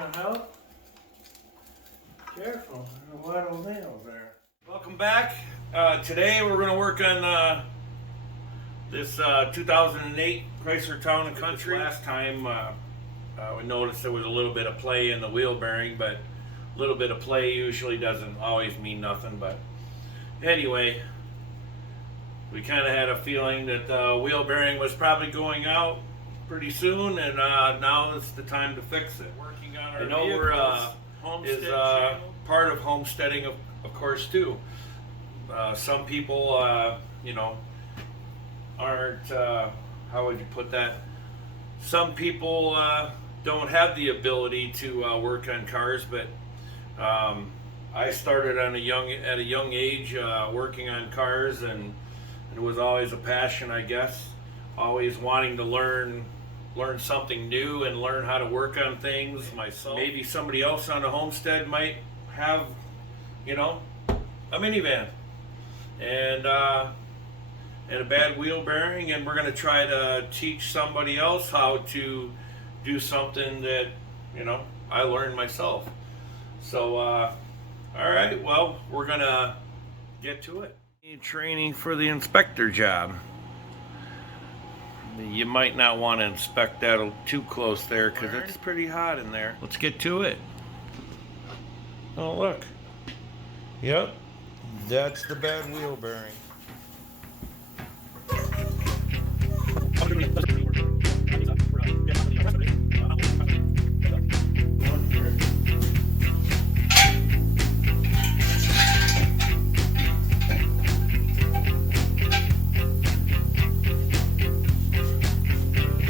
gonna help? Careful, there's a lot of nails there. Welcome back. Today we're gonna work on this 2008 Chrysler Town and Country. Last time we noticed there was a little bit of play in the wheel bearing, but a little bit of play usually doesn't always mean nothing. But anyway, we kind of had a feeling that the wheel bearing was probably going out pretty soon, and now it's the time to fix it. Working on our vehicles is part of homesteading, of course, too. Some people, you know, aren't, how would you put that? Some people don't have the ability to work on cars, but I started at a young age working on cars, and it was always a passion, I guess. Always wanting to learn something new and learn how to work on things myself. Maybe somebody else on the homestead might have, you know, a minivan and a bad wheel bearing, and we're going to try to teach somebody else how to do something that, you know, I learned myself. So all right, well, we're going to get to it. Training for the inspector job. You might not want to inspect that too close there because it's pretty hot in there. Let's get to it. Oh, look. Yep, that's the bad wheel bearing.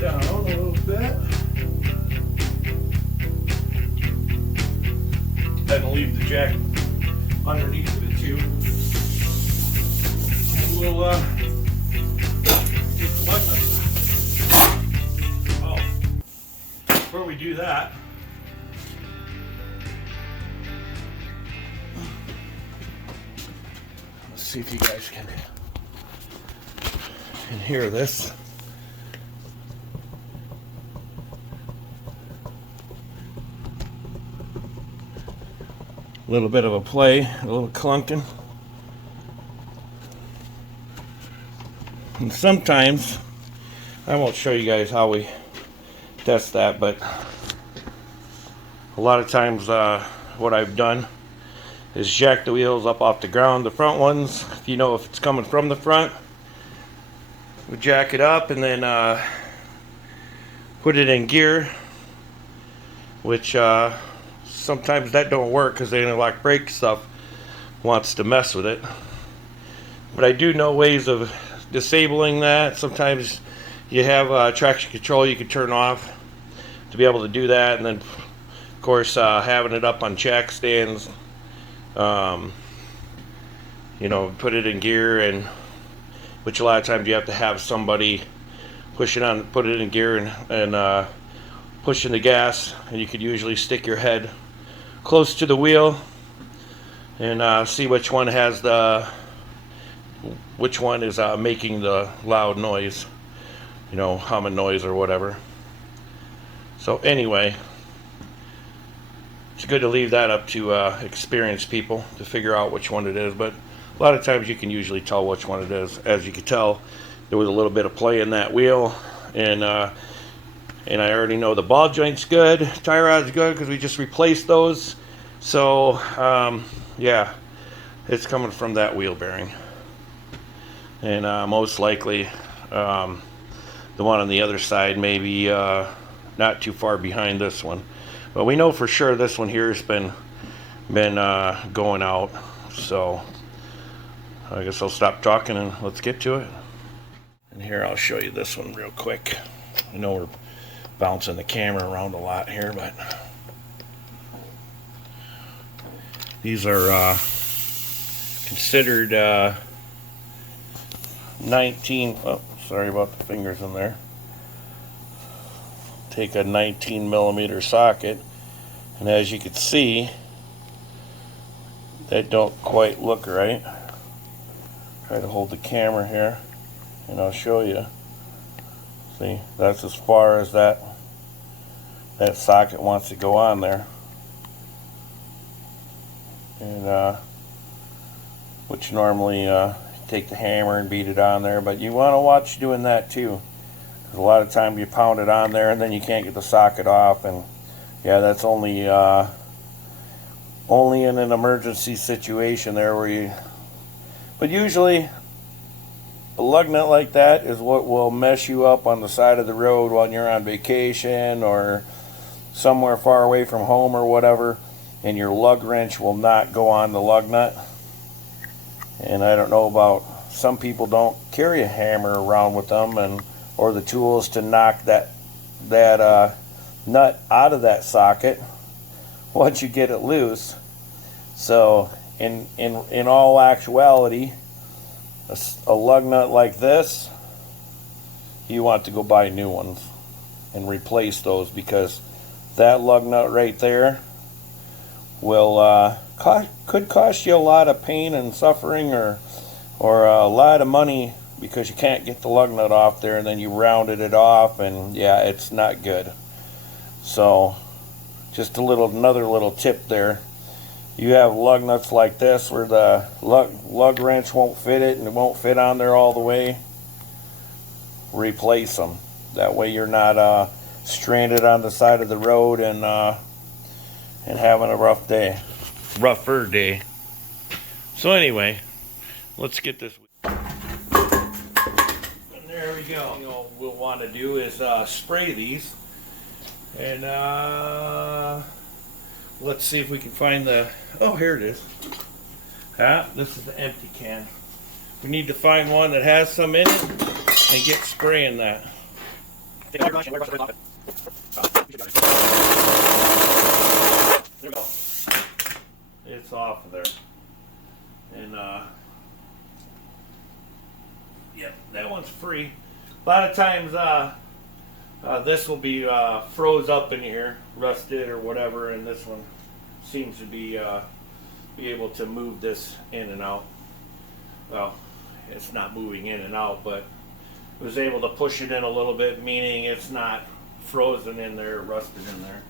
Down a little bit. Then leave the jack underneath of it too. And we'll get the weapon. Oh, before we do that, let's see if you guys can hear this. A little bit of a play, a little clunking. And sometimes, I won't show you guys how we test that, but a lot of times what I've done is jack the wheels up off the ground. The front ones, if you know if it's coming from the front, we jack it up and then put it in gear, which sometimes that don't work because the anti-lock brake stuff wants to mess with it. But I do know ways of disabling that. Sometimes you have traction control you can turn off to be able to do that, and then of course having it up on jack stands, you know, put it in gear, and which a lot of times you have to have somebody push it on, put it in gear and pushing the gas, and you could usually stick your head close to the wheel and see which one has which one is making the loud noise, you know, humming noise or whatever. So anyway, it's good to leave that up to experienced people to figure out which one it is, but a lot of times you can usually tell which one it is. As you can tell, there was a little bit of play in that wheel, and I already know the ball joint's good, tie rod's good because we just replaced those. So yeah, it's coming from that wheel bearing, and most likely the one on the other side maybe not too far behind this one, but we know for sure this one here has been going out. So I guess I'll stop talking and let's get to it. And here I'll show you this one real quick. I know we're bouncing the camera around a lot here, but these are considered 19, oh, sorry about the fingers in there. Take a 19 millimeter socket, and as you can see, they don't quite look right. Try to hold the camera here and I'll show you. See, that's as far as that that socket wants to go on there. And which normally take the hammer and beat it on there, but you want to watch doing that too, because a lot of times you pound it on there and then you can't get the socket off. And yeah, that's only in an emergency situation there where you, but usually a lug nut like that is what will mess you up on the side of the road when you're on vacation or somewhere far away from home or whatever, and your lug wrench will not go on the lug nut. And I don't know about, some people don't carry a hammer around with them, and or the tools to knock that nut out of that socket once you get it loose. So in all actuality, a lug nut like this, you want to go buy new ones and replace those, because that lug nut right there will could cost you a lot of pain and suffering, or a lot of money, because you can't get the lug nut off there and then you rounded it off, and yeah, it's not good. So just another little tip there. You have lug nuts like this where the lug wrench won't fit it and it won't fit on there all the way, replace them. That way you're not stranded on the side of the road and having a rougher day. So anyway, let's get this. And there we go. What we'll want to do is spray these, and let's see if we can find the, oh, here it is. This is the empty can. We need to find one that has some in it and get spraying that. There we go. It's off of there. And yep, that one's free. A lot of times this will be froze up in here, rusted or whatever, and this one seems to be able to move this in and out. Well, it's not moving in and out, but it was able to push it in a little bit, meaning it's not frozen in there, rusted in there.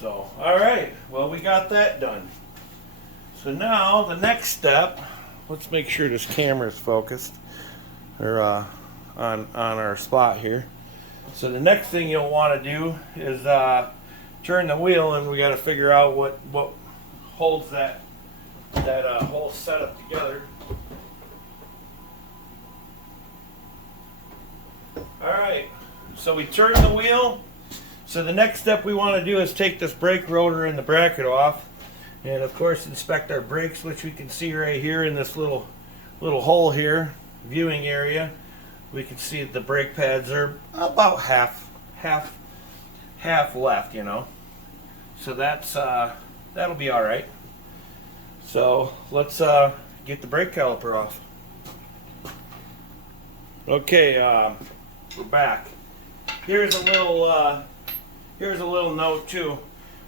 So, alright, well, we got that done. So now, the next step, let's make sure this camera is focused, or on our spot here. So the next thing you'll want to do is turn the wheel, and we got to figure out what holds that whole setup together. Alright, so we turn the wheel. So the next step we want to do is take this brake rotor and the bracket off, and of course inspect our brakes, which we can see right here in this little hole here, viewing area. We can see that the brake pads are about half left, you know. So that's that'll be all right. So let's get the brake caliper off. Okay, we're back. Here's a little note too.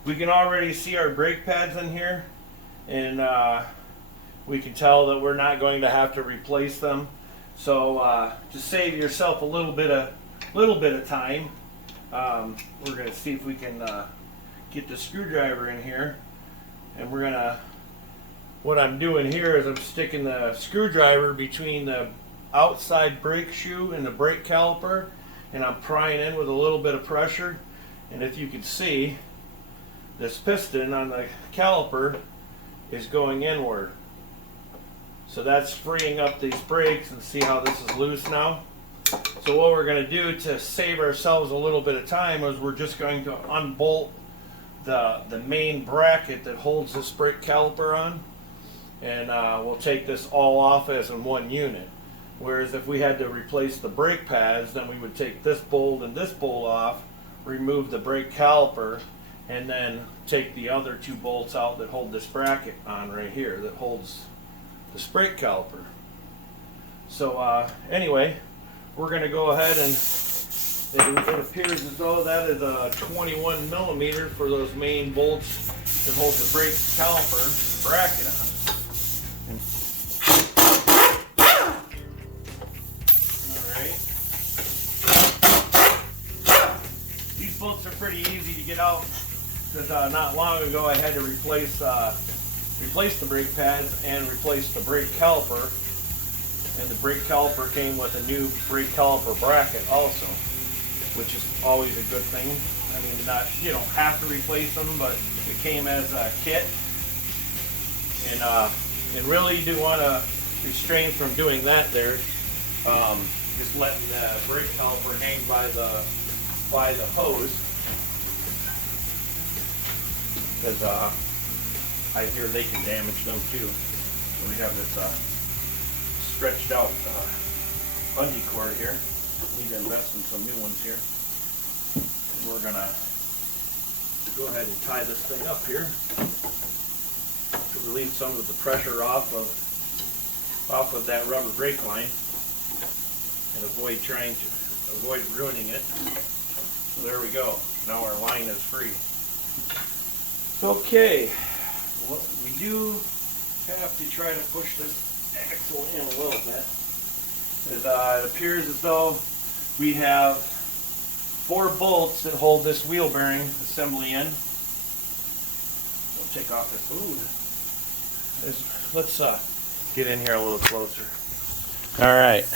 We can already see our brake pads in here, and we can tell that we're not going to have to replace them. So to save yourself a little bit of time, we're going to see if we can get the screwdriver in here, and we're gonna. What I'm doing here is I'm sticking the screwdriver between the outside brake shoe and the brake caliper, and I'm prying in with a little bit of pressure. And if you can see, this piston on the caliper is going inward. So that's freeing up these brakes, and see how this is loose now. So what we're going to do to save ourselves a little bit of time is we're just going to unbolt the main bracket that holds this brake caliper on, and we'll take this all off as in one unit. Whereas if we had to replace the brake pads, then we would take this bolt and this bolt off, remove the brake caliper, and then take the other two bolts out that hold this bracket on right here that holds this brake caliper. So anyway, we're going to go ahead, and it appears as though that is a 21 millimeter for those main bolts that hold the brake caliper bracket on. Alright. These bolts are pretty easy to get out, because not long ago I had to replace the brake pads and replace the brake caliper. And the brake caliper came with a new brake caliper bracket also, which is always a good thing. I mean, you don't have to replace them, but it came as a kit. And really you do want to restrain from doing that there. Just letting the brake caliper hang by the hose, because I hear they can damage them too. So we have this stretched out bungee cord here. Need to invest in some new ones here. We're gonna go ahead and tie this thing up here to relieve some of the pressure off of that rubber brake line and avoid ruining it. So there we go. Now our line is free. Okay, well, we do have to try to push this axle in a little bit. It appears as though we have 4 bolts that hold this wheel bearing assembly in. We'll take off this. Let's get in here a little closer. All right.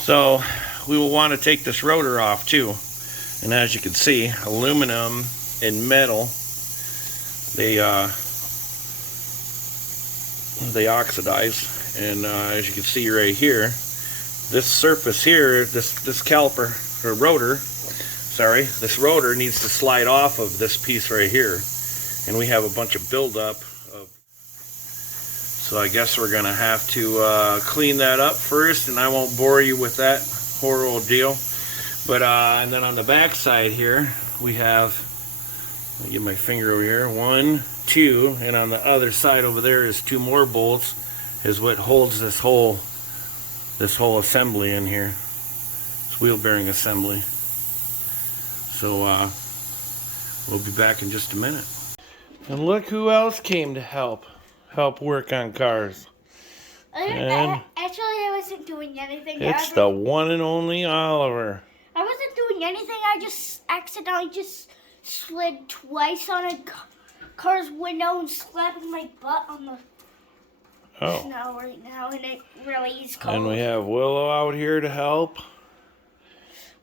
So we will want to take this rotor off too. And as you can see, aluminum and metal, they oxidize. And as you can see right here, this surface here, this caliper or rotor, this rotor needs to slide off of this piece right here, and we have a bunch of buildup of. So I guess we're gonna have to clean that up first, and I won't bore you with that horrible deal. But and then on the back side here we have. Let me get my finger over here. 1, 2, and on the other side over there is 2 more bolts. Is what holds this whole assembly in here. This wheel bearing assembly. So we'll be back in just a minute. And look who else came to help work on cars. Actually, I wasn't doing anything. It's the one and only Oliver. I wasn't doing anything. I just accidentally slid twice on a car's window and slapped my butt on the snow right now, and it really is cold. And we have Willow out here to help.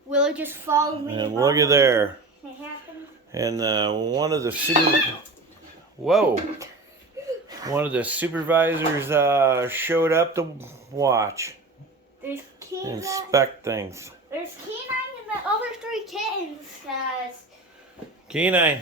Willow just followed me. And look at there. It happened. And one of the supervisors showed up to watch. There's Kenai. Inspect things. There's Kenai and the other 3 kittens, guys. Kenai.